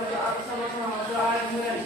berdoa bersama-sama. Doa dimulai.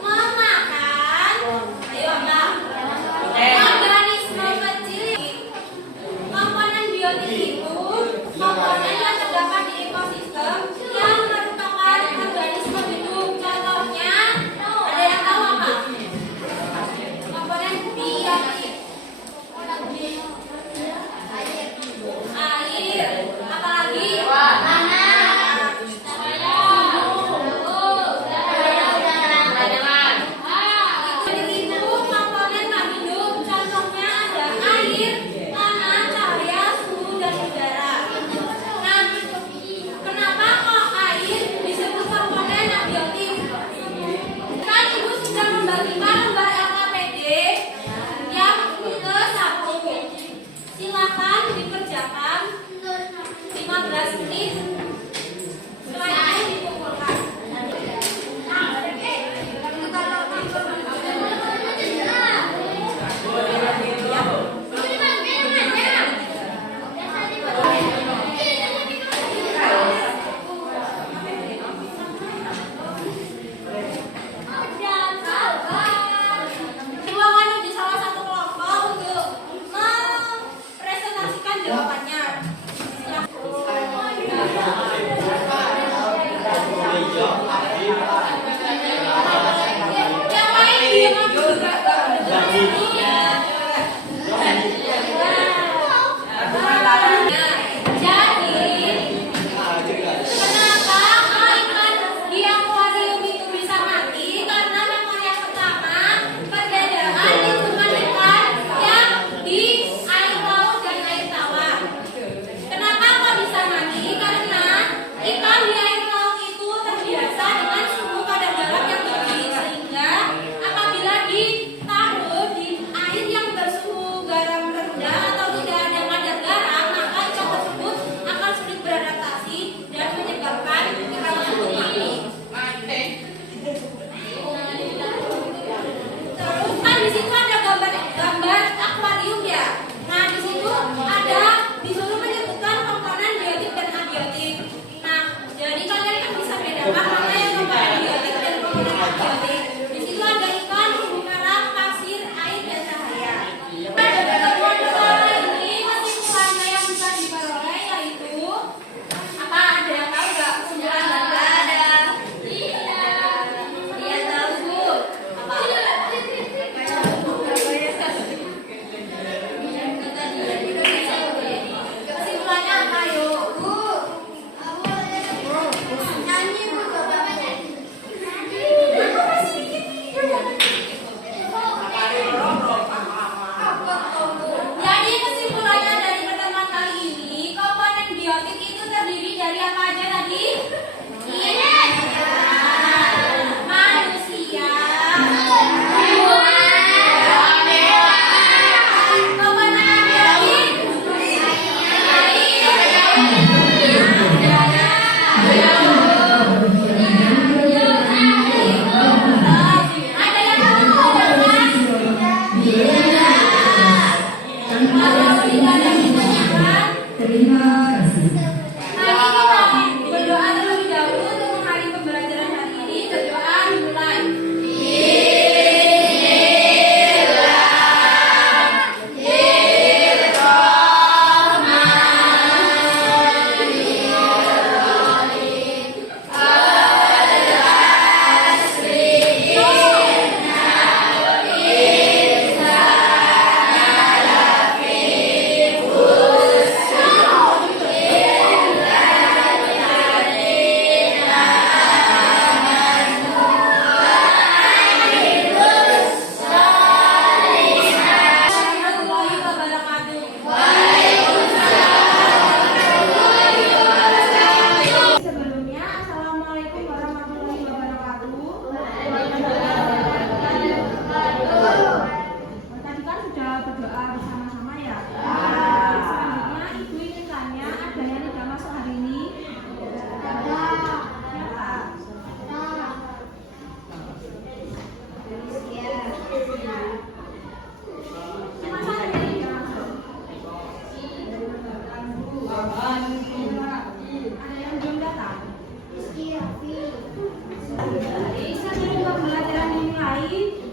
Memakan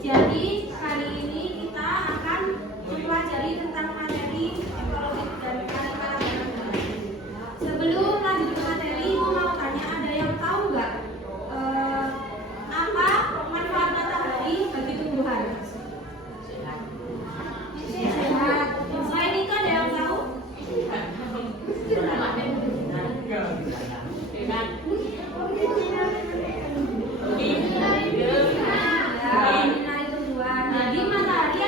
Jadi kali ini kita akan mempelajari tentang materi ekologi dan keanekaragaman. Sebelum lanjut ke materi, aku mau tanya, ada yang tahu nggak apa manfaat matahari bagi tumbuhan? Sehat. Selain itu ada yang tahu? Jadi matahari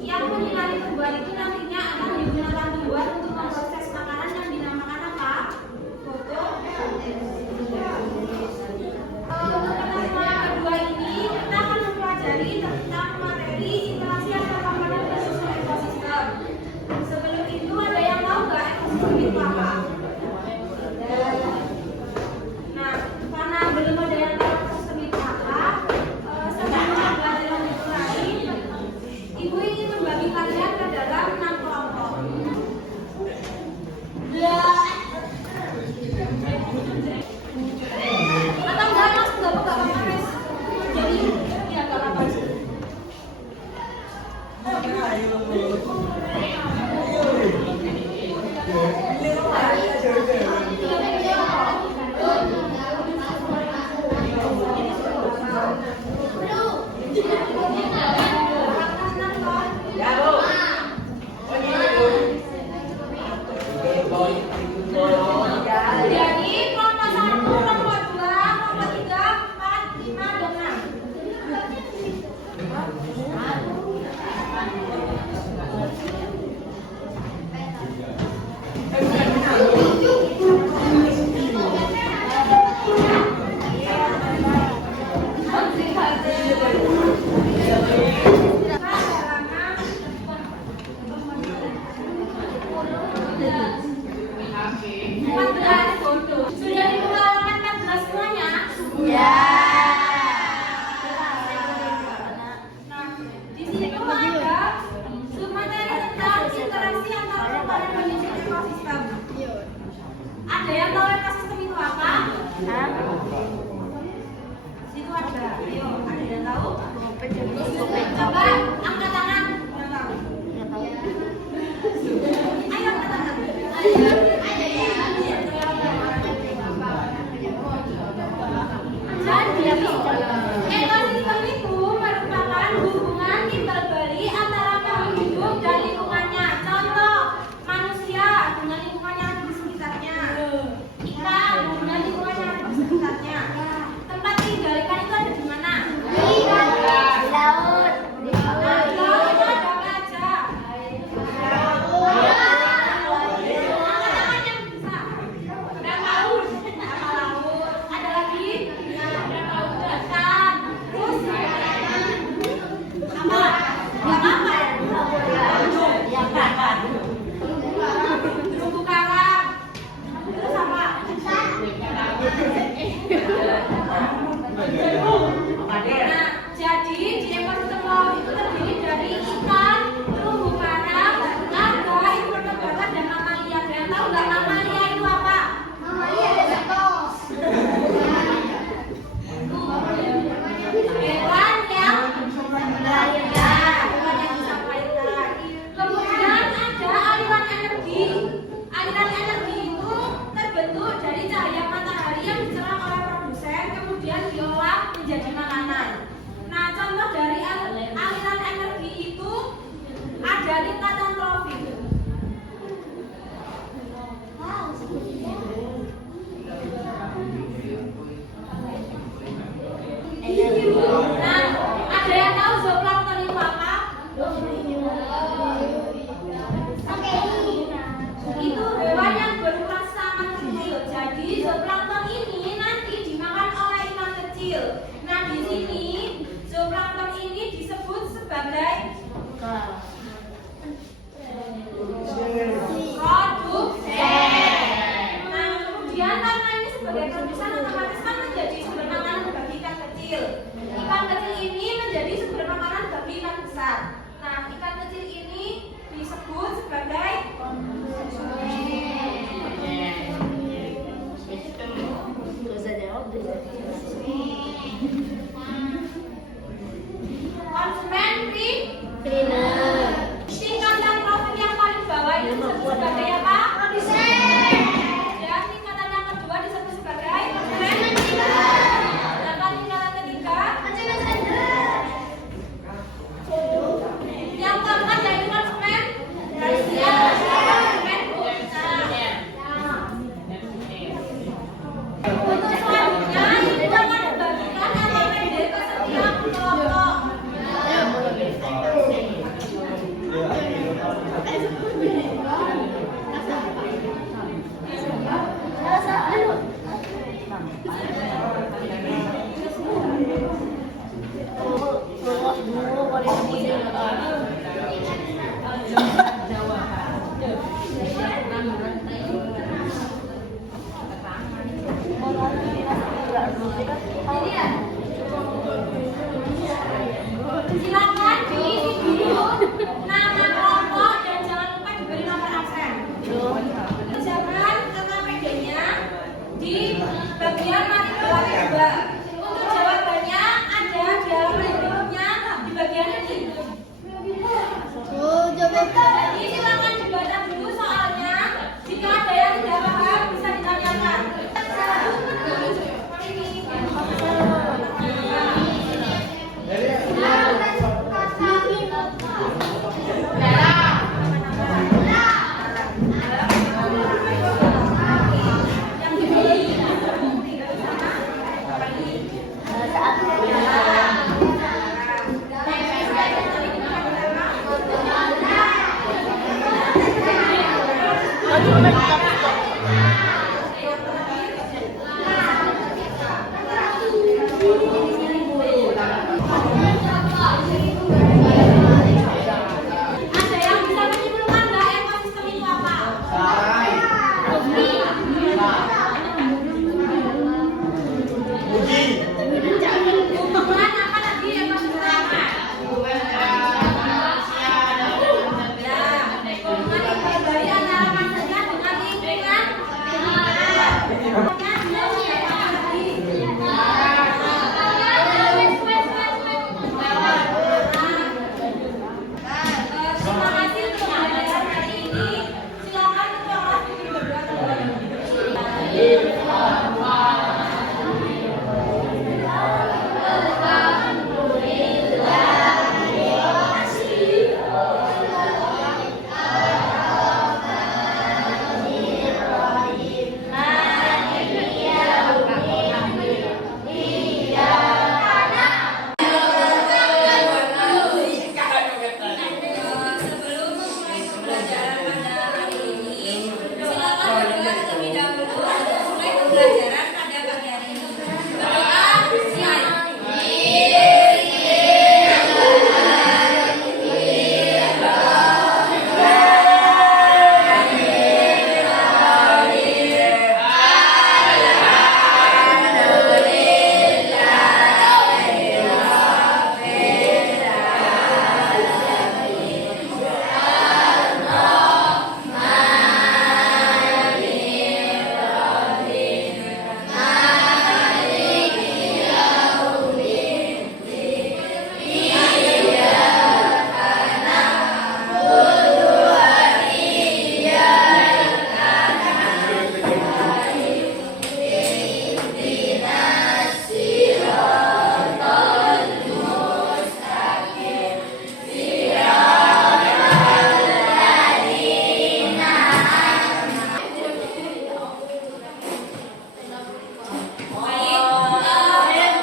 yang menyinari tumbuhan itu nantinya akan digunakan tumbuhan untuk memproses makanan yang dinamakan apa? Kedua ini kita akan mempelajari tentang materi interaksi antar komponen bersusun ekosistem. Sebelum itu ada yang tahu nggak ekosistem itu apa? Nah, karena belum ada yang tahu ekosistem itu apa, sebelum belajar lebih lanjut, Ibu ingin membagi kalian ke dalam 6 kelompok. Atau enggak langsung nggak apa-apa, guys. Jadi ya nggak apa-apa sih. Jadi kelompok 1, kelompok 2, kelompok 3, 4, 5, dan 6. Sudah dikeluarkan 14 semuanya? Ya. Nah, di sini tuh ada submateri tentang interaksi antar komponen penyusun ekosistem. Ada yang tahu ekosistem itu apa? Situ ada. Ayo, ada yang tahu? Coba angkat tangan. Yang tahu? Ayo angkat tangan. Jadi, ekosistem itu merupakan hubungan timbal balik antara makhluk hidup dan lingkungannya. Contoh, manusia dengan lingkungan yang ada di sekitarnya, ikan dengan lingkungan yang ada di sekitarnya. Tempat tinggal ikan itu ada di mana? Di laut. Di laut itu ada apa aja? Angkat tangan yang bisa. Berapa laut? Ada lagi? Ikan. Terus apa? Apa ya? Terumbu karang. Terus apa? Nah, jadi di ekosistem laut itu terdiri dari ikan, terumbu karang, alga, invertebrata, dan mamalia. Ada yang tahu nggak mamalia itu apa? Hewan yang melahirkan, hewan yang bisa melahirkan. Kemudian ada aliran energi. Aliran energi itu terbentuk dari cahaya matahari yang diserap oleh produsen, kemudian diolah menjadi makanan. Nah, contoh dari aliran energi itu ada lingkaran trofik. Nah, ada yang tahu zooplankton itu apa? Itu hewan yang berukuran sangat kecil. Jadi zooplankton ini nanti dimakan oleh ikan kecil. Nah, di sini zooplankton ini disebut sebagai produsen. Nah, kemudian karena ini sebagai produsen otomatis kan menjadi sumber makanan bagi ikan kecil. Ikan kecil ini menjadi sumber makanan bagi ikan besar. Nah, ikan kecil ini disebut sebagai konsumen. Silakan diisi dulu nama kelompok dan jangan lupa diberi nomor absen. Jangan KKPD-nya di bagian manipulasi coba. Untuk jawabannya ada di halaman berikutnya di bagian ini. Jadi silakan dibaca dulu soalnya. Jika ada yang tidak paham bisa ditanyakan. Ada yang bisa menyimpulkan nggak ekosistem itu apa? Hubungan apa tadi ekosistem apa? Ya, hubungan dari antara manusia dengan lingkungan. Terima kasih untuk pembelajaran hari ini. Silakan ketua kelas bikin berdoa terlebih Sebelum memulai pembelajaran pada hari ini, silakan berdoa terlebih dahulu untuk mulai pembelajaran pada pagi hari ini. Berdoa siap.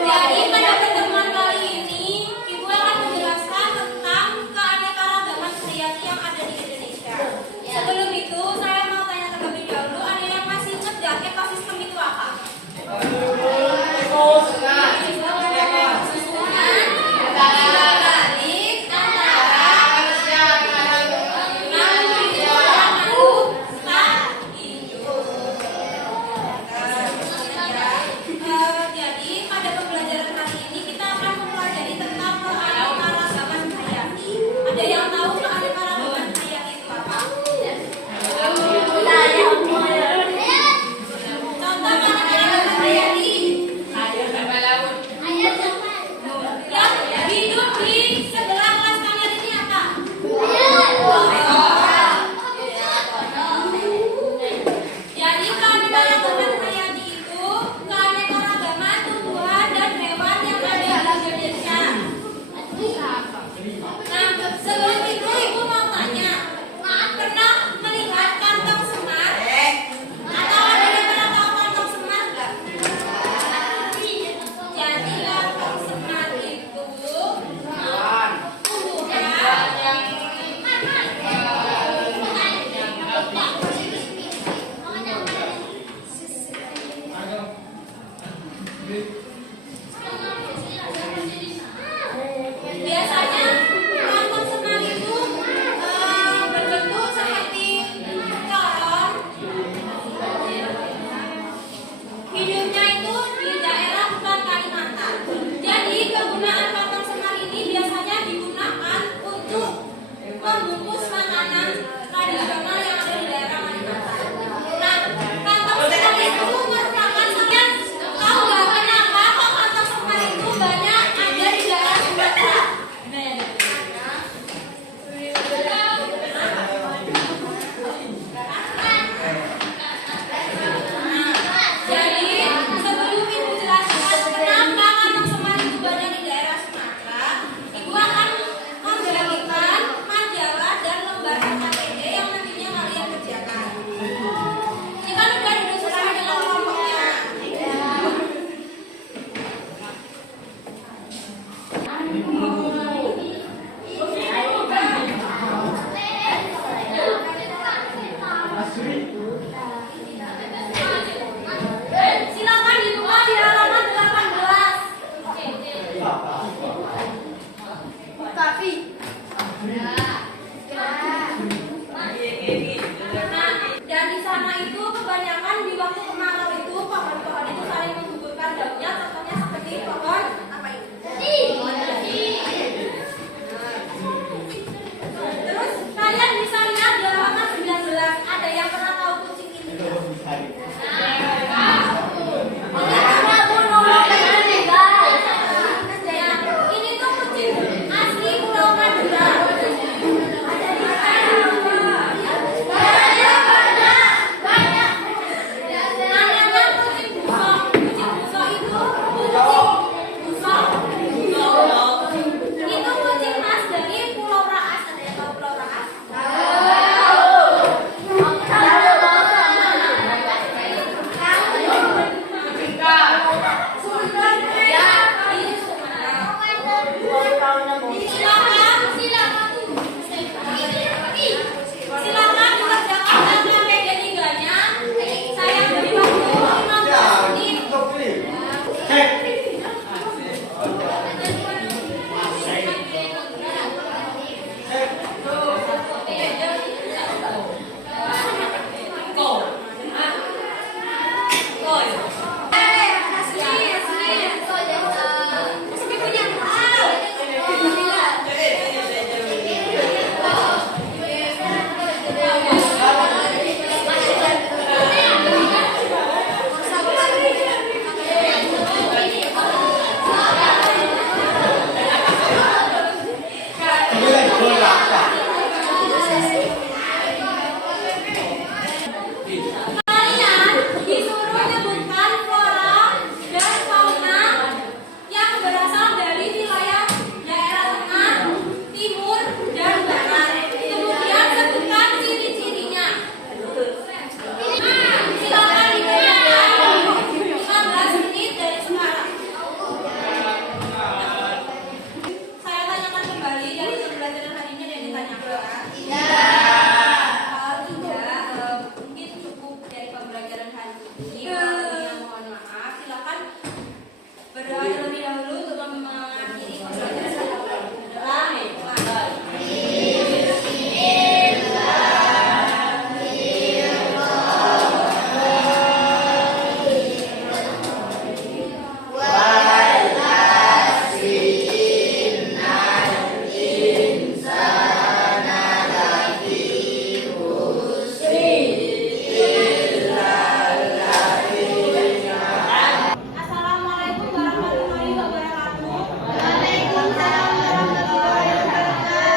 Jadi pada pertemuan kali ini, Ibu akan menjelaskan tentang keanekaragaman hayati yang ada di Indonesia. Sebelum itu, saya mau tanya terlebih dahulu, ada yang masih ingat nggak ekosistem itu apa? Susunan dibalik antara manusia dan makhluk tak hidup. Jadi pada pembelajaran hari ini kita akan mempelajari tentang keanekaragaman hayati. Ada yang tahu keanekaragaman hayati itu apa? Contoh keanekaragaman hayati yang hidup di sebelah kelas kalian ini apa? Jadi keanekaragaman hayati itu keanekaragaman tumbuhan dan hewan yang ada di Indonesia. Nah, sebelum itu Ibu mau tanya, pernah melihat kantong semar? Atau ada yang pernah tahu kantong semar nggak? Jadi kantong semar itu tumbuhan yang biasanya kaki. Dan di sana itu kebanyakan di waktu kemarau itu pohon-pohon itu saling menggugurkan daunnya, contohnya seperti pohon apa ini? Terus kalian bisa lihat di halaman 19, ada yang pernah tahu kucing ini? Ini tuh kucing asli Pulau Madura. Itu kucing khas dari Pulau Raas. Ada yang tahu Pulau Raas? Silakan dikerjakan dengan meja tiganya. Saya beri waktu 15 menit. Kalian disuruh menyebutkan flora dan fauna yang berasal dari wilayah daerah tengah, timur, dan barat. Kemudian sebutkan ciri-cirinya. Silakan dikerjakan 15 menit dari sekarang. Saya tanyakan kembali dari pembelajaran hari ini ada yang ditanyakan. Mungkin cukup dari pembelajaran hari ini. Mohon maaf, silakan berdoa terlebih dahulu untuk mengakhiri pembelajaran hari ini. Assalamualaikum warahmatullahi wabarakatuh. Waalaikumsalam warahmatullahi wabarakatuh.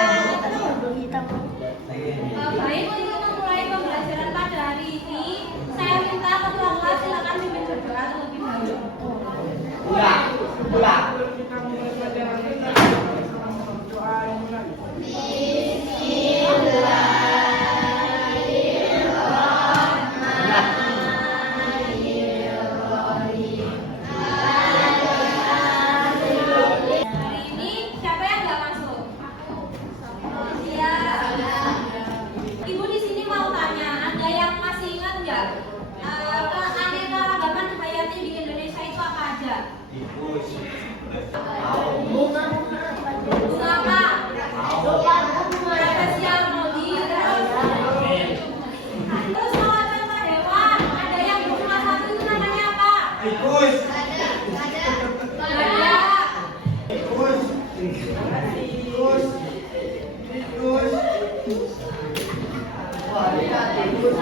Baik, untuk memulai pembelajaran pada hari ini, saya minta ketua kelas silakan pimpin berdoa terlebih dahulu. Sebelum kita mulai pelajaran kita, sama-sama berdoa mulai. Hari ini siapa yang nggak masuk? Iya. Ibu di sini mau tanya, ada yang masih ingat nggak? Keanekaragaman hayati di Indonesia itu apa aja? Bunga apa? Profesi Arnoldi. Terus kalau contoh hewan, ada yang cuma satu itu namanya apa? Tikus. Ada. Tikus. Tikus. Tikus. Wah, lihat tikus.